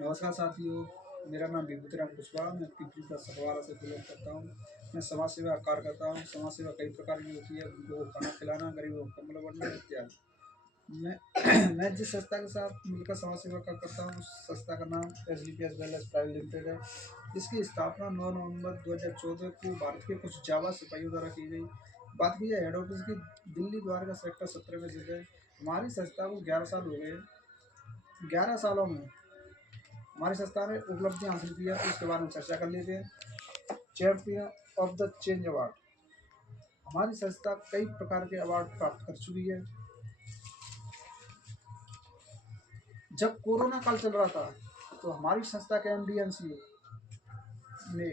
नमस्कार साथियों, मेरा नाम विभूतिराम कुशवाहा। मैं पिपली का सतवारा से बिलोंग करता हूँ। मैं समाज सेवा का कार्य करता हूँ। समाज सेवा कई प्रकार की होती है, उनको खाना खिलाना, गरीबों को कम्बल बांटना इत्यादि। मैं मैं जिस संस्था के साथ मिलकर समाज सेवा का करता हूँ, उस संस्था का नाम SDPS वेलनेस प्राइवेट लिमिटेड है। इसकी स्थापना 9 नवंबर 2014 को भारत के कुछ जावा सिपाहियों द्वारा की गई। बात की जाए हेड ऑफिस की, दिल्ली द्वारका सेक्टर 17 में स्थित है। हमारी संस्था को 11 साल हो गए। 11 सालों में हमारी संस्था ने उपलब्धियां हासिल की है, तो इसके बारे में चर्चा कर लेते हैं। Champion of the change award, हमारी संस्था कई प्रकार के अवार्ड प्राप्त कर चुकी है। जब कोरोना काल चल रहा था तो हमारी संस्था के MD NCO ने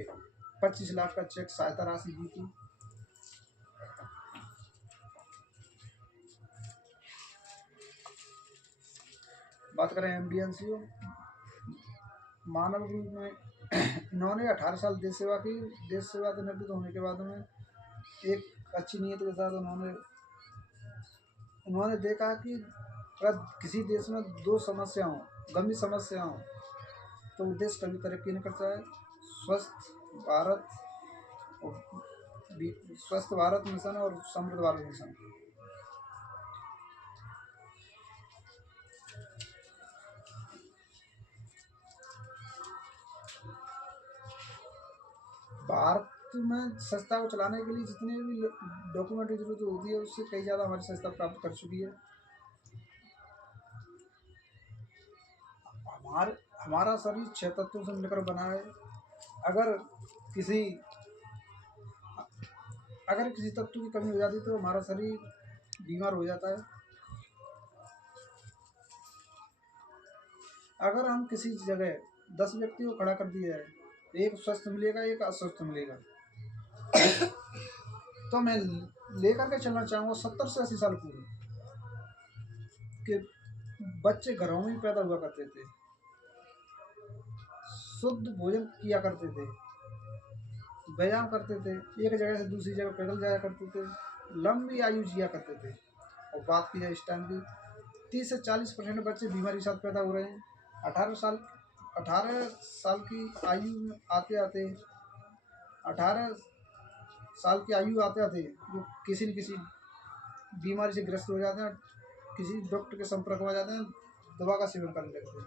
25 लाख का चेक सहायता राशि दी थी। बात करें MD NCO, मानव रूप में इन्होंने 18 साल देश सेवा की। देश सेवा से निवृत्त होने के बाद में एक अच्छी नीयत के साथ उन्होंने देखा कि अगर किसी देश में दो समस्या हो, गंभीर समस्या हो, तो वो देश कभी तरक्की नहीं करता है। स्वस्थ भारत स्वस्थ भारत मिशन और समृद्ध भारत मिशन। भारत में संस्था को चलाने के लिए जितने भी डॉक्यूमेंट की जरूरत होती है, उससे कई ज़्यादा हमारी संस्था प्राप्त कर चुकी है। हमारा शरीर 6 तत्वों से मिलकर बना है। अगर किसी तत्व की कमी हो जाती है तो हमारा शरीर बीमार हो जाता है। अगर हम किसी जगह 10 व्यक्ति को खड़ा कर दिया है, एक स्वस्थ मिलेगा, एक अस्वस्थ मिलेगा। तो मैं लेकर के चलना चाहूँगा 70 से 80 साल पूर्व के बच्चे घरों में पैदा हुआ करते थे, शुद्ध भोजन किया करते थे, व्यायाम करते थे, एक जगह से दूसरी जगह पैदल जाया करते थे, लंबी आयु जिया करते थे। और बात की जाए इस टाइम की, 30 से 40% बच्चे बीमारी के साथ पैदा हो रहे हैं। 18 साल की आयु में आते आते 18 साल की आयु आते आते वो किसी न किसी बीमारी से ग्रस्त हो जाते हैं, किसी डॉक्टर के संपर्क में आ जाते हैं, दवा का सेवन करने लगते हैं।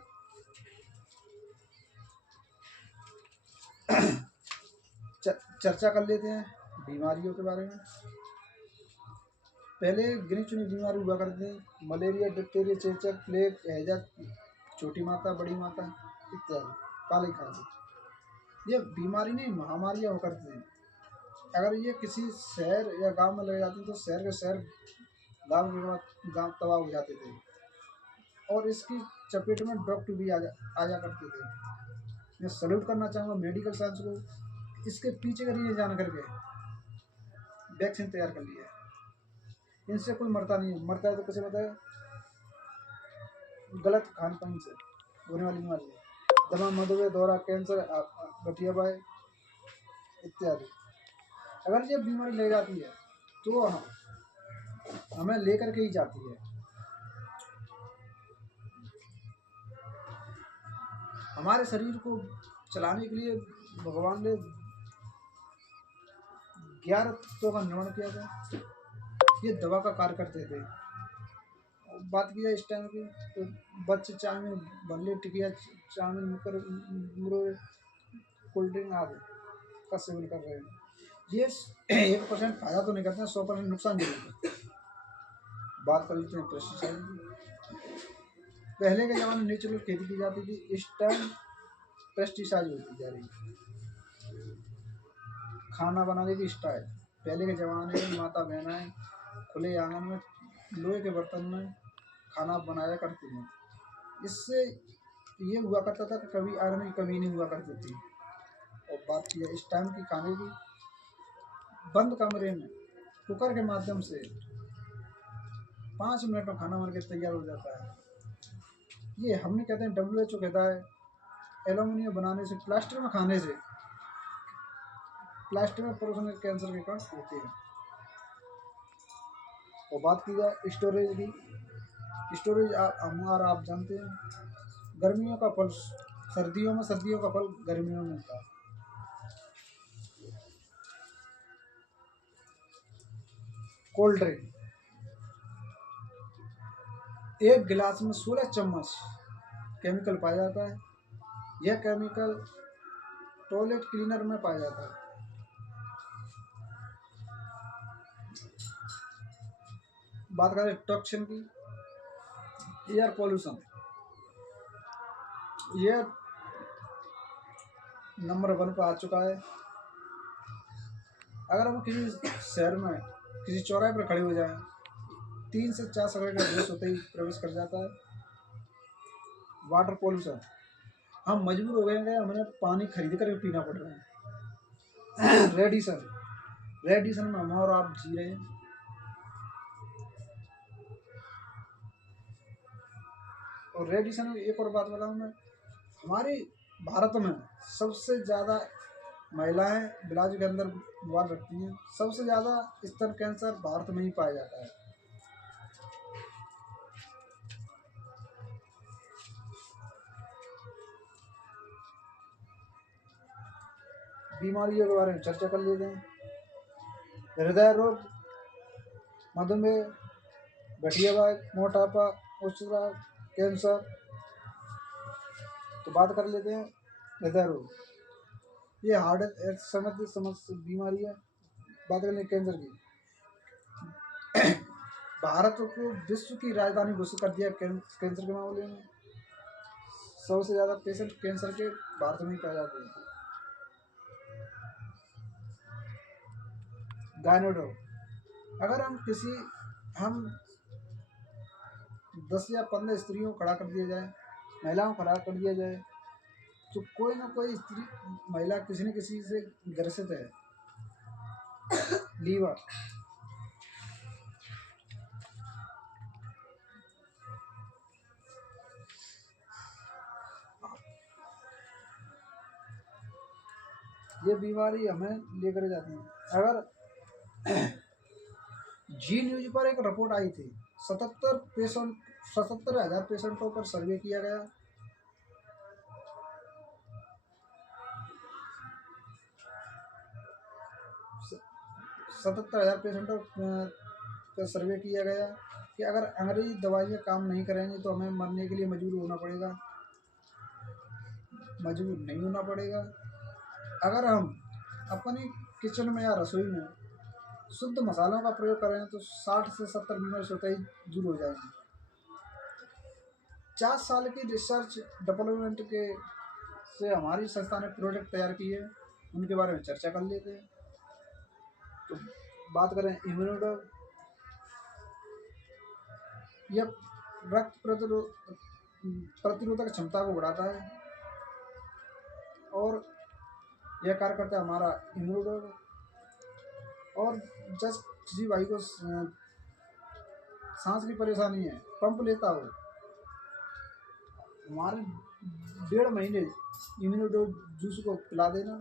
चर्चा कर लेते हैं बीमारियों के बारे में। पहले गिनी चुनी बीमारी हुआ करती थी, मलेरिया, डिप्थीरिया, चेचक, प्लेग, हैजा, छोटी माता, बड़ी माता इत्यादि, काली खांसी। ये बीमारी नहीं, महामारियाँ होकर थी। अगर ये किसी शहर या गांव में लग जाती तो शहर के शहर, गांव तबाह हो जाते थे। और इसकी चपेट में डॉक्टर भी आ जा करते थे। मैं सल्यूट करना चाहूँगा मेडिकल साइंस को, इसके पीछे का रीजन जान करके वैक्सीन तैयार कर लिया है। इनसे कोई मरता नहीं है। मरता है तो कैसे बताए? गलत खान पान से होने वाली बीमारी, दमा, मधुमेह, दौरा, कैंसर, गठियाबाई इत्यादि। अगर ये बीमारी ले जाती है तो हमें लेकर के ही जाती है। हमारे शरीर को चलाने के लिए भगवान ने 11 तत्वों का निर्माण किया था। ये दवा का कार्य करते थे। बात की जाए इस टाइम की, तो बच्चे चाउमीन, भल्ले, टिकिया, चाउमीन, कोल्ड ड्रिंक आदि का सेवन कर रहे हैं। ये 1% फायदा तो नहीं करते हैं, 100% नुकसान जरूर करते हैं। बात कर लेते हैं पेस्टिसाइड की। पहले के ज़माने में नेचुरल खेती की जाती थी, इस टाइम पेस्टिसाइड होती जा रही है। खाना बनाने की स्टाइल, पहले के ज़माने में माता बहनें खुले आंगन में लोहे के बर्तन में खाना बनाया करती थी। इससे ये हुआ करता था कि कभी आयरन की कमी नहीं हुआ करती थी। और बात की जाए इस टाइम की खाने की, बंद कमरे में कुकर के माध्यम से 5 मिनट में खाना बन के तैयार हो जाता है। ये हमने कहते हैं, WHO कहता है एल्यूमिनियम बनाने से, प्लास्टिक में खाने से, प्लास्टिक में परोसने कैंसर के कारण होते हैं। और बात की जाए स्टोरेज की, स्टोरेज आप जानते हैं, गर्मियों का फल सर्दियों में सर्दियों का फल गर्मियों में मिलता है। कोल्ड ड्रिंक, एक गिलास में 16 चम्मच केमिकल पाया जाता है। यह केमिकल टॉयलेट क्लीनर में पाया जाता है। बात करें टॉक्सिन की, एयर पोल्यूशन, यह नंबर 1 पर आ चुका है। अगर हम किसी शहर में किसी चौराहे पर खड़े हो जाएं, 3 से 4 सिगरेट का धुआं होते ही प्रवेश कर जाता है। वाटर पोल्यूशन, हम मजबूर हो गए हैं, हमें पानी खरीद कर पीना पड़ रहा है। रेडिएशन, रेडिएशन में हम और आप जी रहे हैं। और रेडिएशन में एक और बात बताऊं मैं, हमारे भारत में सबसे ज़्यादा महिलाएं ब्लाउज के अंदर मोबाइल रखती हैं। सबसे ज़्यादा स्तन कैंसर भारत में ही पाया जाता है। बीमारियों के बारे में चर्चा कर लेते हैं। हृदय रोग, मधुमेह, गठियावाद, मोटापा, उच्च रक्तचाप, कैंसर। तो बात कर लेते हैं हृदय रोग, ये हार्ट संबंधित समस्या बीमारी है। बात कर लें कैंसर की, भारत को विश्व की राजधानी घोषित कर दिया कैंसर के मामले में। सबसे ज़्यादा पेशेंट कैंसर के भारत में ही पाए जाते हैं। गायनो, अगर हम 10 या 15 स्त्रियों को खड़ा कर दिया जाए, महिलाओं को खड़ा कर दिया जाए, तो कोई ना कोई स्त्री महिला किसी न किसी से ग्रसित है। लीवर, ये बीमारी हमें लेकर जाती है। अगर जी न्यूज पर एक रिपोर्ट आई थी, 77,000 पेशेंटों पर सर्वे किया गया। 77,000 पेशेंटों का सर्वे किया गया कि अगर अंग्रेजी दवाइयाँ काम नहीं करेंगी तो हमें मरने के लिए मजबूर होना पड़ेगा। मजबूर नहीं होना पड़ेगा। अगर हम अपनी किचन में या रसोई में शुद्ध मसालों का प्रयोग करें तो 60 से 70 बीमारी स्वतः ही दूर हो जाएंगी। 4 साल की रिसर्च डेवलपमेंट के से हमारी संस्था ने प्रोडक्ट तैयार किए, उनके बारे में चर्चा कर लेते हैं। तो बात करें इम्यूनोडोग, यह रक्त प्रतिरोधक क्षमता को बढ़ाता है और यह कार्य करता है हमारा इम्यूनोडोग। और जस्ट किसी भाई को सांस की परेशानी है, पंप लेता हो, हमारे 1.5 महीने इम्यूनोडोग जूस को पिला देना,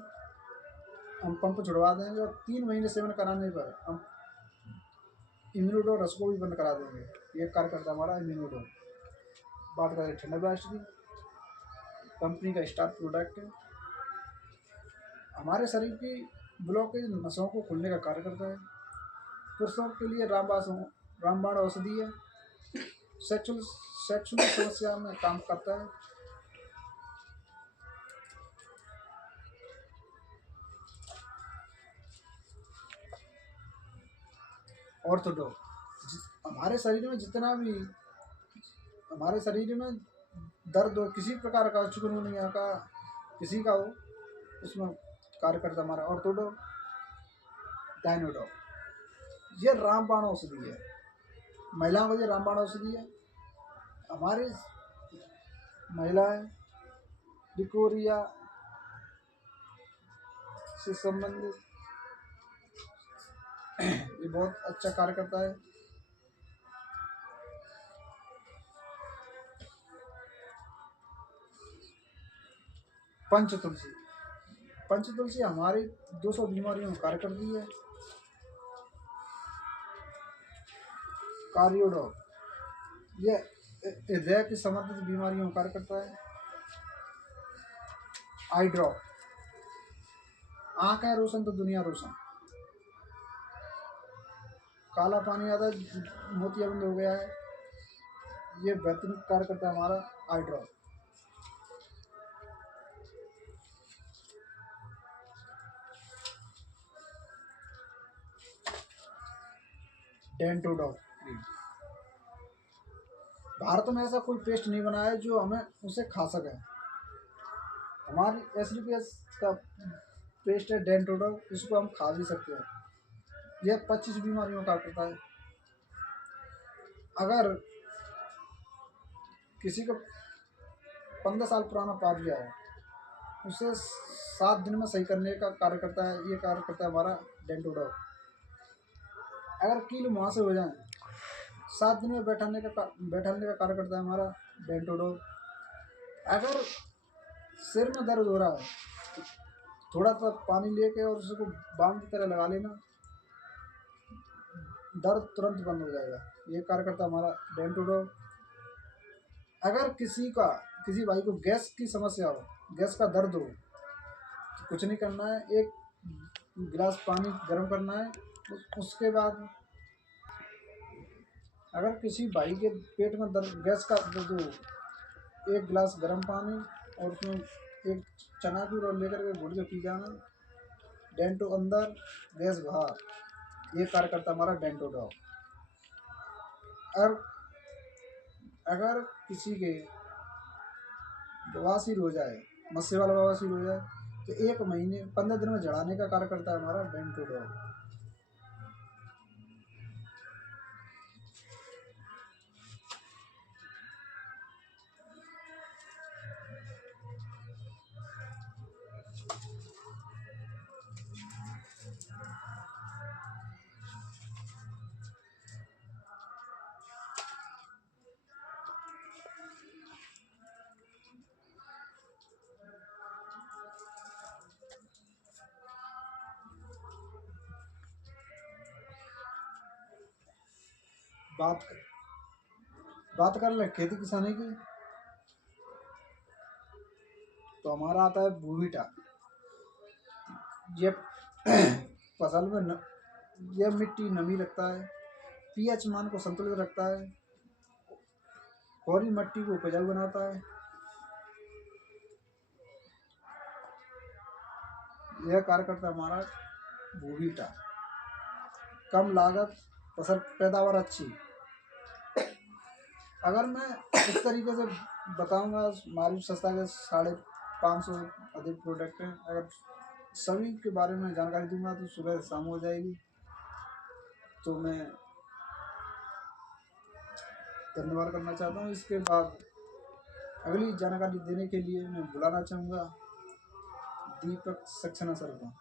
हम पंप छुड़वा देंगे। और 3 महीने सेवन कराने पर हम इम्यूनोडोग रस को भी बंद करा देंगे। ये कार्य करता है हमारा इम्यूनोडोग। बात करें ठंडा ब्लास्ट की, कंपनी का स्टार प्रोडक्ट है, हमारे शरीर की ब्लॉकेज नसों को खोलने का कार्य करता है। पुरुषों के लिए रामबाण औषधि है, सेक्सुअल समस्या में काम करता है। ऑर्थोडॉक, हमारे शरीर में दर्द हो, किसी प्रकार का चिकनगुनिया का किसी का हो, उसमें कार्य करता हमारा ऑर्थोडॉक। गायनोडॉक, ये रामबाण औषधि है, महिलाओं के लिए रामबाण औषधि है। हमारी महिलाएं लिकोरिया से संबंधित ये बहुत अच्छा कार्य करता है। पंचतुलसी, पंचतुलसी हमारी 200 बीमारियों में कार्य करती है। कार्डियोडॉक, ये हृदय की संबंधित बीमारियों में कार्य करता है। आई ड्रॉप। आँख है रोशन तो दुनिया रोशन। काला पानी आता है, मोतियाबिंद हो गया है, ये बेहतरीन कार्य करता है हमारा आई ड्रॉप। डेंटोडॉक क्रीम। भारत में ऐसा कोई पेस्ट नहीं बना है जो हमें उसे खा सके। हमारी एसडीपीएस का पेस्ट है डेंटोडॉक, इसको हम खा भी सकते हैं। यह 25 बीमारियों का करता है। अगर किसी को 15 साल पुराना पारिया है, उसे 7 दिन में सही करने का कार्य करता है। ये कार्य करता है हमारा डेंटोडॉक। अगर कील वहाँ से हो जाए, 7 दिन में बैठाने का कार्य करता है हमारा डेंटोडॉक। अगर सिर में दर्द हो रहा है, थोड़ा सा पानी लेके और उसको बाम की तरह लगा लेना, दर्द तुरंत बंद हो जाएगा। ये कार्य करता है हमारा डेंटोडॉक। अगर किसी भाई को गैस की समस्या हो, गैस का दर्द हो, तो कुछ नहीं करना है, एक गिलास पानी गर्म करना है। उसके बाद अगर किसी भाई के पेट में दर्द, गैस का दर्द हो, एक गिलास गर्म पानी और उसमें एक चना की रोल लेकर के घुट के पी जाना। डेंटो अंदर, गैस बाहर। ये कार्य करता है हमारा डेंटोडॉक। और अगर किसी के बवासीर हो जाए, मस्से वाला बवासीर हो जाए, तो 1 महीने 15 दिन में झड़ाने का कार्य करता है हमारा डेंटोडॉक। बात कर ले खेती किसानी की, तो हमारा आता है बूविटा। ये फसल में यह मिट्टी नमी रखता है, पीएच मान को संतुलित रखता है, कोरी मिट्टी को उपजाऊ बनाता है। यह कार्य करता है हमारा बूविटा। कम लागत, फसल पैदावार अच्छी। अगर मैं इस तरीके से बताऊंगा, मालूम सस्ता के 550 अधिक प्रोडक्ट हैं। अगर सभी के बारे में जानकारी दूंगा तो सुबह से शाम हो जाएगी। तो मैं धन्यवाद करना चाहता हूँ। इसके बाद अगली जानकारी देने के लिए मैं बुलाना चाहूँगा दीपक सक्सेना सर को।